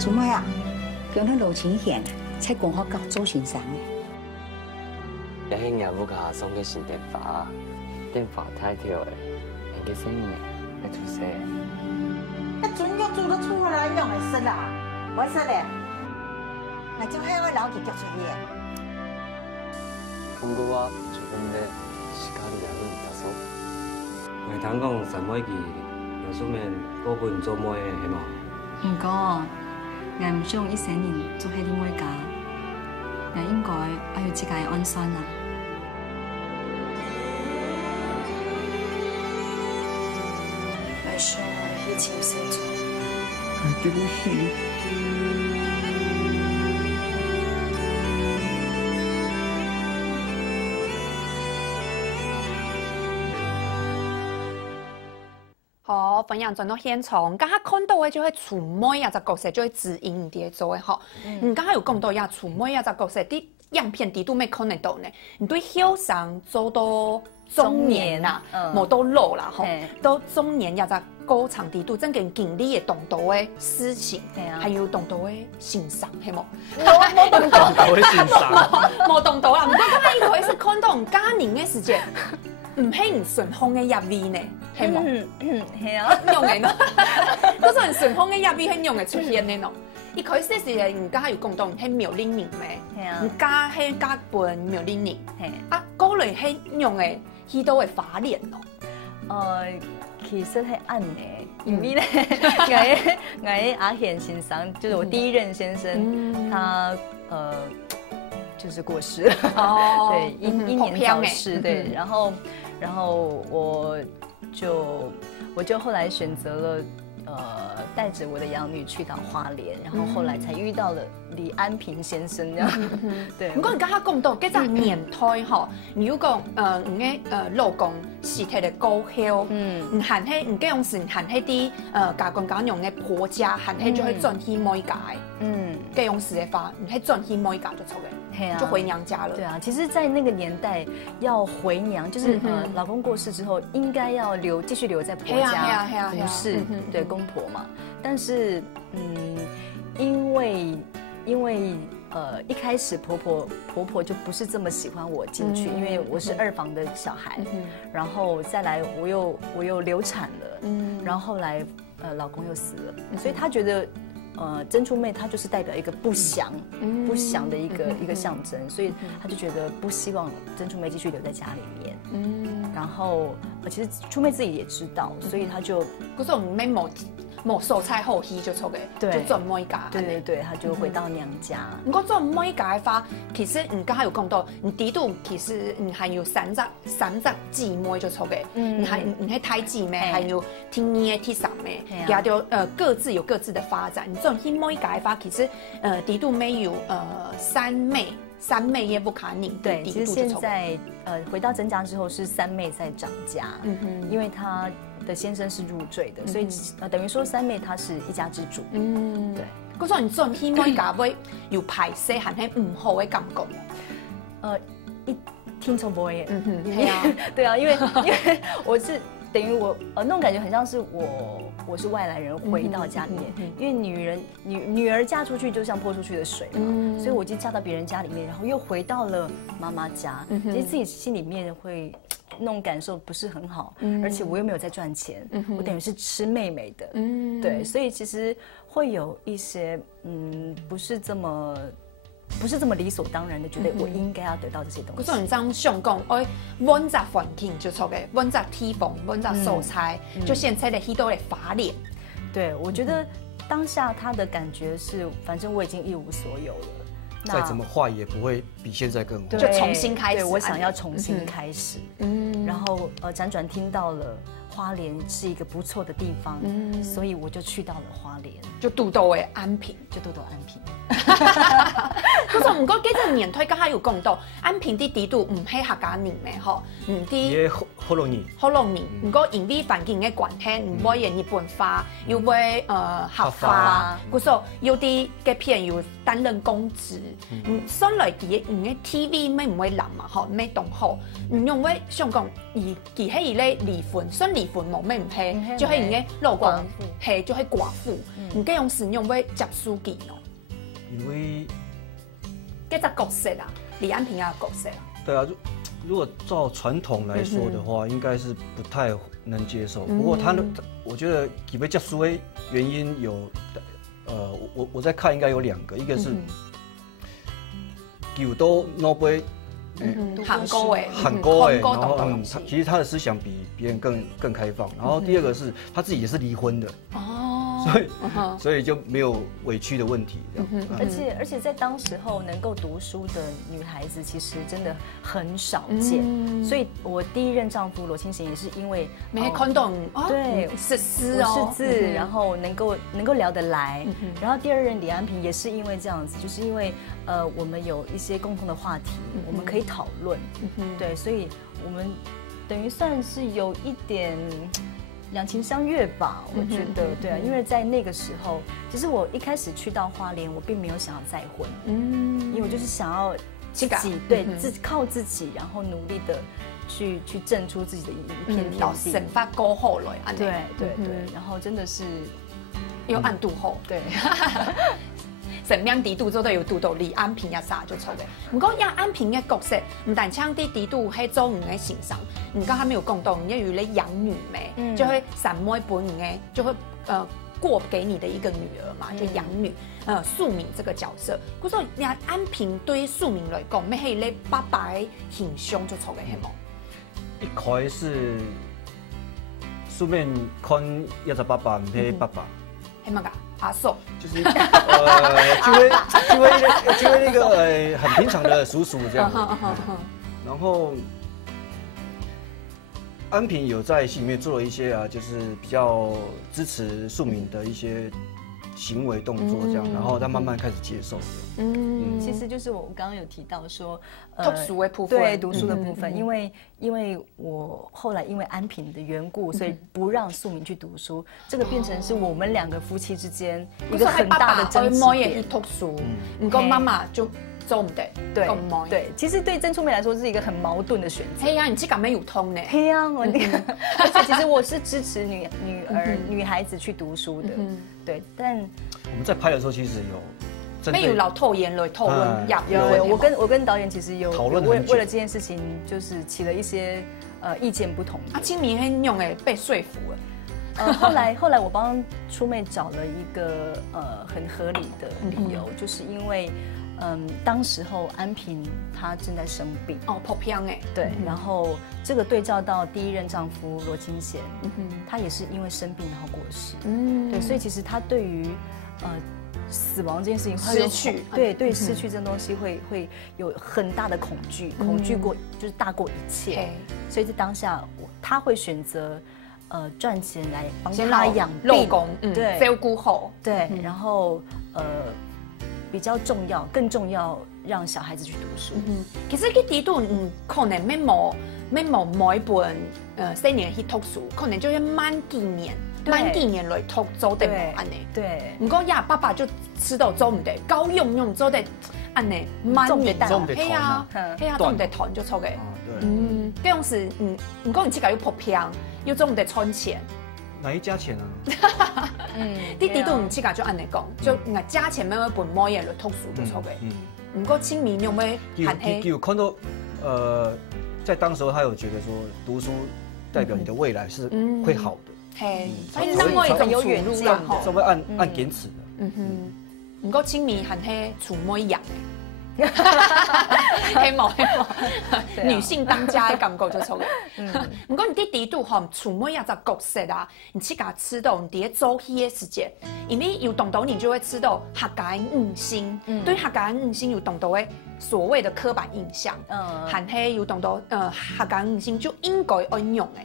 做咩啊？用咱路钱现，才共好搞做先生的。也兴也不甲送去新电话，电话太跳的，现去生意要出世。那准约做得出来用会识啦，我识咧。那就迄我老记叫出去的。不过我自分的是家里也唔打算。话通讲什么去，有什么股份做买的，系嘛？不过，我唔想一世人做迄啲买家，也应该要有自家的安全啊。我想以前先做。对不起。好，分享转到现场，刚刚看到的就会厝妹啊，只角色就会指引伫做的吼。刚刚有讲到呀，厝妹啊，只角色伫样片伫都没看得到呢。你对后生走到中年啦，无到老啦吼，到中年呀，只高场伫都真跟经历的动多的事情，还有动多的欣赏，系冇？冇动多，我会欣赏。冇动多啦。不过刚刚一开始看到家人的时间。唔係唔順風嘅入味呢，係冇？係啊，用嘅咯，嗰種順風嘅入味係用嘅出現嘅咯。一開始是人家有講到係苗栗人咩？係啊，人家係家本苗栗人，係啊，嗰類係用嘅好多嘅花蓮咯。其實係暗嘅，因為咧，我阿賢先生就是我第一任先生，他就是過世了，對，英年早逝，對，然後我就後來選擇了帶着我的養女去到花蓮，然後後來才遇到了李安平先生，這樣，對。唔過而家講到嗰隻年代吼，如果講你嘅老公是睇嚟高校，唔行喺唔計用時行喺啲家公家用嘅婆家，行喺就去轉去每家，計用時嘅話，唔喺轉去每家就錯嘅，就回娘家了。對啊，其實，在那個年代要回娘，就是老公過世之後，應該要繼續留在婆家服侍，對公婆嘛。但是，因為一開始婆婆就不是這麼喜歡我進去，因為我是二房的小孩，然後再來我又流產了，然後後來老公又死了，所以她覺得珍珠妹她就是代表一個不祥的一個象徵，所以她就覺得不希望珍珠妹繼續留在家裡面，然後其實珠妹自己也知道，所以她就嗰種咩冇受菜後戲就錯嘅，就轉每家。對，她就回到娘家。唔過轉每家嘅話，其實人家有講到，你底度其實你還有三隻姊妹就錯嘅，你係太姊妹，還有天二嘅、天三嘅，也就各自有各自的發展。你轉去每家嘅話，其實底度沒有三妹也不卡你。對，其實現在回到曾家之後是三妹在掌家，因為她的先生是入贅的，所以等於說三妹她是一家之主。對。嗰種你轉去每家會有排泄係係唔好嘅感覺嗎？一聽就不會，對啊，因為我是等於我那種感覺很像是我是外來人回到家裡面，因為女兒嫁出去就像潑出去的水嘛，所以我就嫁到別人家裡面，然後又回到了媽媽家，其實自己心裡面會那種感受不是很好，而且我又沒有在賺錢，我等於是吃妹妹的，對，所以其實會有一些不是這麼理所當然的，覺得我應該要得到這些東西。嗰種人想講，我溫習環境就錯嘅，溫習地方，溫習素材，就現在的許多的法臉。對，我覺得當下他的感覺是，反正我已經一無所有了。再怎麼壞也不會比現在更壞，就重新開始。對，我想要重新開始。然後輾轉聽到了花蓮是一個不錯的地方，所以我就去到了花蓮，就讀到安平，就讀到安平。可是唔过这个年推刚才有讲到，安平的地度唔系客家人的吼，唔啲也好容易。好容易，唔过因为环境嘅关系，唔会日本化，又会合法，故所有啲嘅片又担任公职，上来佢嘅 TV 咩唔会蓝嘛，吼咩动好，唔用为想讲佢係伊咧離婚，算離婚冇咩唔係，就係伊嘅老公係就係寡婦，唔計用是用為接書記咯。因为這個角色啊，李安平嘅角色啊。对啊，如果照传统来说的话，应该是不太能接受。不过我觉得几位接书的原因有，我在看应该有2个，一个是有都诺贝。韩国哎，然后其实他的思想比别人更开放。然后第2个是他自己也是离婚的哦，所以就没有委屈的问题。而且在当时候能够读书的女孩子其实真的很少见，所以我第一任丈夫罗清贤也是因为没看懂，对，识字哦，识字，然后能够聊得来。然后第2任李安平也是因为这样子，就是因为我们有一些共同的话题，我们可以讨论，对，所以我们等于算是有一点两情相悦吧，我觉得，对啊，因为在那个时候，其实我一开始去到花莲，我并没有想要再婚，因为我就是想要自己对靠自己，然后努力的去挣出自己的一片天地，生发高好了，对，然后真的是又按度好，对。什么地度做到有度到李安平一啥就错嘅。不过李安平嘅角色，唔但唱啲地度係做人嘅形象，唔講他沒有講到，人家有咧養女咩，就會散妹本人嘅，就會過給你的一個女兒嘛，就養女。素敏這個角色，佢說李安平對素敏來講，咩係咧爸爸嘅形象就錯嘅係冇。一開始素敏看118唔係爸爸。係乜噶？阿叔就是就會那個很平常的叔叔這樣，然後安平有在戲裡面做了一些就是比較支持素敏的一些行為動作這樣，然後他慢慢開始接受。其實就是我剛剛有提到說，讀書的部分，對讀書的部分，因為我後來因為安平的緣故，所以不讓素敏去讀書，這個變成是我們2個夫妻之間一個很大的爭執點。去讀書，唔過媽媽就做唔得，對，其實對曾初美來說是一個很矛盾的選擇。係啊，你這個沒有通呢。係啊，而且其實我是支持女孩子去讀書的，對，但我們在拍的時候其實有。沒有老討厭來討論有，我跟導演其實有為了這件事情，就是起了一些意見不同。青明很用誒被說服了。後來我幫初妹找了一個很合理的理由，就是因為當時候安平她正在生病破病誒，對，然後這個對照到第一任丈夫羅清賢，他也是因為生病然後過世，對，所以其實他對於死亡這件事情，失去，對失去這東西會有很大的恐懼過就是大過一切，所以在當下他會選擇賺錢來幫他養病，對，照顧好，對，然後比較重要，更重要讓小孩子去讀書。其實佢地度可能咩冇每本4年去讀書，可能就要慢幾年來讀做得冇安尼。對，唔過呀，爸爸就知道做唔得，夠用做得安尼慢年，係啊，做唔得團就錯嘅。嗰樣時唔過你自己要撲病，要做唔得賺錢。哪一家錢啊？啲地度唔自己就安尼講，就加錢咩本冇嘢來讀書就錯嘅。唔過清明有咩含氣？有看到在當時候他有覺得說讀書代表你的未來是會好的，所以當我一種有遠路啦，就會按堅持的。唔過清明含氣處妹人嘅。希望女性當家嘅感覺就錯嘅。唔過你啲地度嗬，處妹一隻角色啊，你自己知道你啲做戲嘅時間，因為有懂到你就會知道客家嘅五星，對客家嘅五星有懂到嘅所謂的刻板印象，含係有懂到客家五星就應該按用嘅。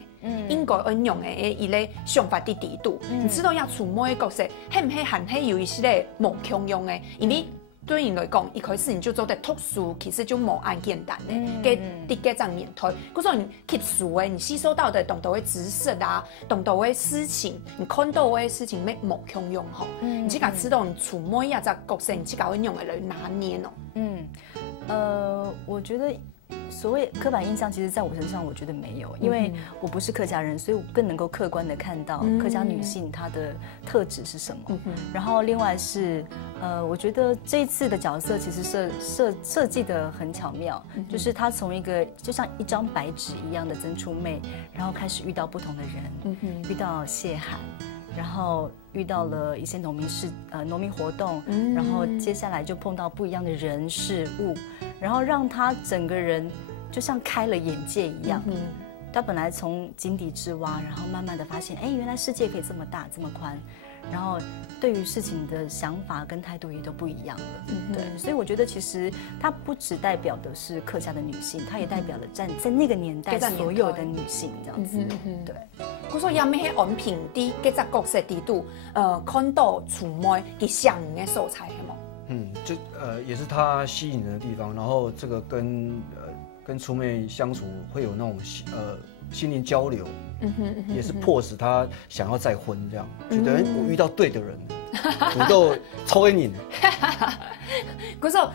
應該按用嘅伊個想法啲地度，你知道呀？處妹嘅角色係唔係含係有一些咧無強用嘅，因為对因来讲，一开始你就做得读书，其实就无按简单的，给第几张面推。可是你吸收的，你吸收到的懂得的知识啊，懂得的事情，你看到的事情，没冇共用吼。你只甲知道你触摸一下只角色，你只甲会用来拿捏哦。我觉得。所谓刻板印象，其实在我身上，我觉得没有，因为我不是客家人，所以我更能够客观的看到客家女性她的特质是什么。然后另外是，我觉得这一次的角色其实设计的很巧妙，就是她从一个就像一张白纸一样的曾初妹，然后开始遇到不同的人，遇到谢涵。然后遇到了一些农民活动，然后接下来就碰到不一样的人事物，然后让他整个人就像开了眼界一样。他本来从井底之蛙，然后慢慢的发现，哎，原来世界可以这么大这么宽，然后对于事情的想法跟态度也都不一样了。对，所以我觉得其实它不只代表的是客家的女性，它也代表了在那个年代所有的女性这样子。对。我说要咩喺安平啲几只角色地度，看到触摸佢像嘅素材係冇？这也是他吸引人的地方。然后这个跟初妹相处会有那种心灵交流，也是迫使他想要再婚这样，觉得我遇到对的人，我都抽引。嗰時候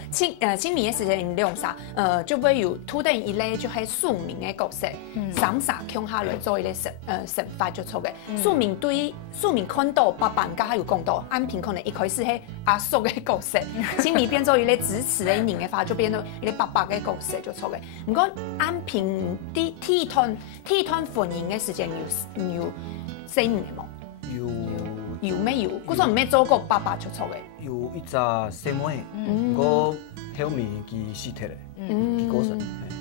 清明嘅時間你用啥？就會有土定一類就係庶民嘅角色，上啥向下來做一個神法就錯嘅。庶民看到爸爸家有講到，安平可能一開始係阿叔嘅角色，清明變做一個支持嘅人嘅話，就變做一個爸爸嘅角色就錯嘅。唔過安平啲鐵團婚姻嘅時間有細年嘅冇？有咩有？嗰時候唔咩做過爸爸就錯嘅。有一隻細妹，我後面佢屍體咧，佢過身。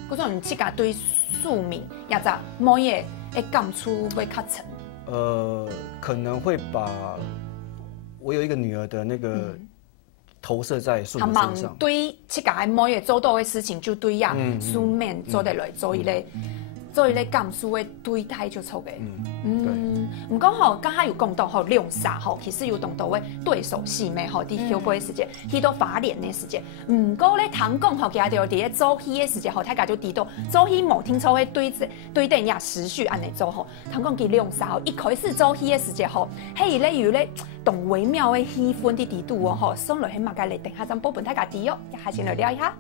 嗰時候唔知家對庶民一隻妹嘅感觸會較深。可能會把我有一個女兒的那個投射在庶民身上。對這家妹嘅做到嘅事情，就對呀庶民做得來做一個感受嘅對待就錯嘅。唔講吼，剛才有講到吼兩殺吼，其實有講到嘅對手戲咩吼，啲後輩嘅時節，去到法典嘅時節。唔過咧，唐講吼，其實就啲做戲嘅時節吼，大家就知道做戲冇聽錯嘅對等也持續安尼做吼。唐講佢兩殺吼，一開始做戲嘅時節吼，係咧有咧同微妙嘅氣氛啲地度喎吼，上來喺馬家嚟定下陣寶本大家知哦，一下先來聊一下。